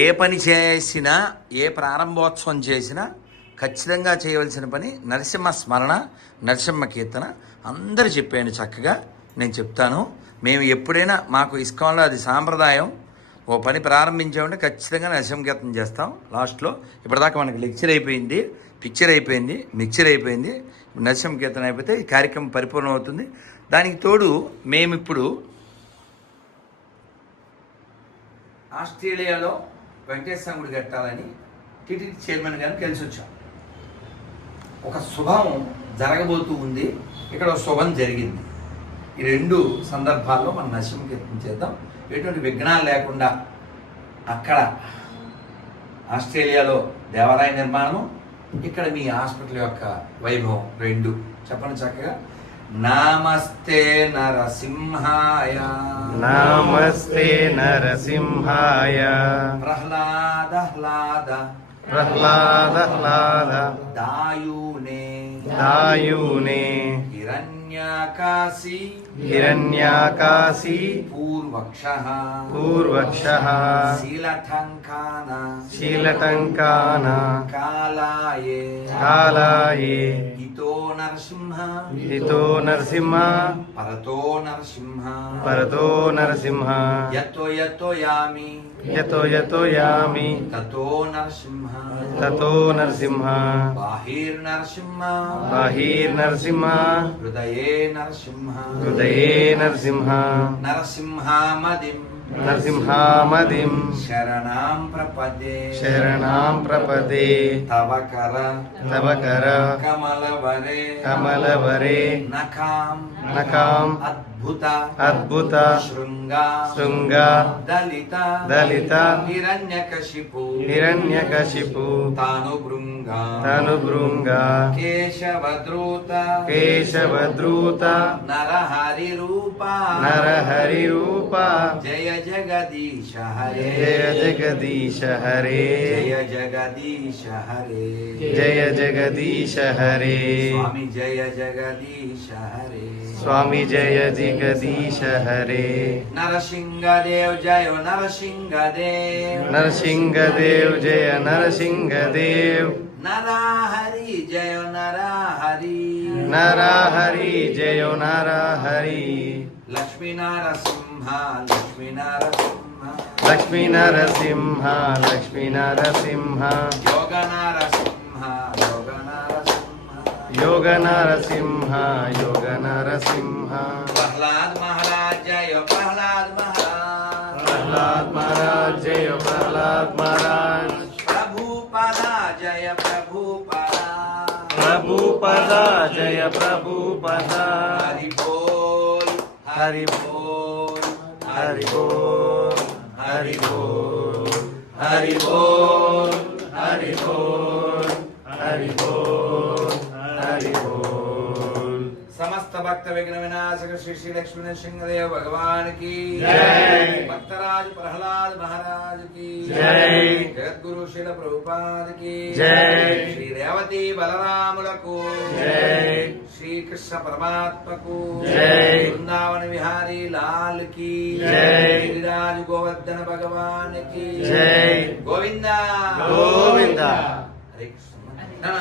ఏ పని చేసినా ఏ ప్రారంభోత్సవం చేసినా ఖచ్చితంగా చేయవలసిన పని నరసింహ స్మరణ నరసింహ కీర్తన అందరు చెప్పాను చక్కగా నేను చెప్తాను మేము ఎప్పుడైనా మాకు ఇస్కాన్లో అది సాంప్రదాయం ఓ పని ప్రారంభించామంటే ఖచ్చితంగా నరసింహ కీర్తన చేస్తాం లాస్ట్లో ఇప్పటిదాకా మనకి లెక్చర్ అయిపోయింది పిక్చర్ అయిపోయింది మిక్చర్ అయిపోయింది నరసింహ కీర్తన అయిపోతే ఈ కార్యక్రమం పరిపూర్ణం అవుతుంది దానికి తోడు మేమిప్పుడు ఇప్పుడు ఆస్ట్రేలియాలో వెంకటేశ్వరుడు కట్టాలని టీటీడీ చైర్మన్ గారిని కలిసి వచ్చాం ఒక శుభం జరగబోతూ ఉంది ఇక్కడ శుభం జరిగింది ఈ రెండు సందర్భాల్లో మనం నశింకీర్తం చేద్దాం ఎటువంటి విఘ్నాలు లేకుండా అక్కడ ఆస్ట్రేలియాలో దేవాలయ నిర్మాణం ఇక్కడ మీ హాస్పిటల్ యొక్క వైభవం రెండు చెప్పని చక్కగా नमस्ते नरसिंहाय नमस्ते नरसिंहाय प्रह्लादलाद प्रह्लादलाद दायूने दायूने हिरण्याकाशी हिरण्याकाशी पूर्वक्षः पूर्वक्षः शीलटङ्काना शीलटङ्काना कालाये कालाये इतो नरसिंह इतो नरसिंह परतो नरसिंह परतो नरसिंह यतो यतो यामि यतो यतो यामि ततो नरसिंह ततो नरसिंह बाहिर नरसिंह बाहिर नरसिंह हृदये नरसिंह हृदये नरसिंह नरसिंह मदिं नरसिंहामदिं शरणां प्रपदे शरणां प्रपदे तव कर तव कर कमलवरे कमलवरे नखां नखाम् अद्भुता अद्भुता शृङ्गा शृङ्गा दलिता दलिता हिरण्यकशिपु हिरण्यकशिपु तनुभृङ्गा धनुभृङ्गा केशवद्रूता केशभद्रुता नर जय जगदीश हरे जय जगदीश हरे जय जगदीश हरे जय जगदीश हरे स्वामि जय जगदीश हरे स्वामी जय जी गदीश हरे नरसिंह देव जय नर सिंह देव नर देव जय नर सिंह देव हरि जय नरा हरि नरा हरि जय नरा हरि लक्ष्मी नारसिंहा लक्ष्मी नारसिंहा लक्ष्मी नरसिंहा लक्ष्मी नरसिंहा योग सिंह योग नारसिंहा योग नारसिंहा योग नरसिंहा प्रह्लाद महाराज जय प्रह्लाद महाराज प्रह्लाद महाराज जय प्रह्लाद महाराज प्रभु पदा जय प्रभु पदा प्रभु पदा जय प्रभु पदा हरि बोल हरि बोल हरि हरि భక్త భక్త విఘ్న వినాశక శ్రీ శ్రీ లక్ష్మణ సింహదేవ భగవానికి భక్తరాజు ప్రహ్లాద్ మహారాజుకి జగద్గురు శిల ప్రభుపాదికి శ్రీ రేవతి బలరాములకు శ్రీకృష్ణ పరమాత్మకు బృందావన విహారీ లాల్ కి గిరిరాజు గోవర్ధన భగవానికి గోవిందా గోవిందా హరే కృష్ణ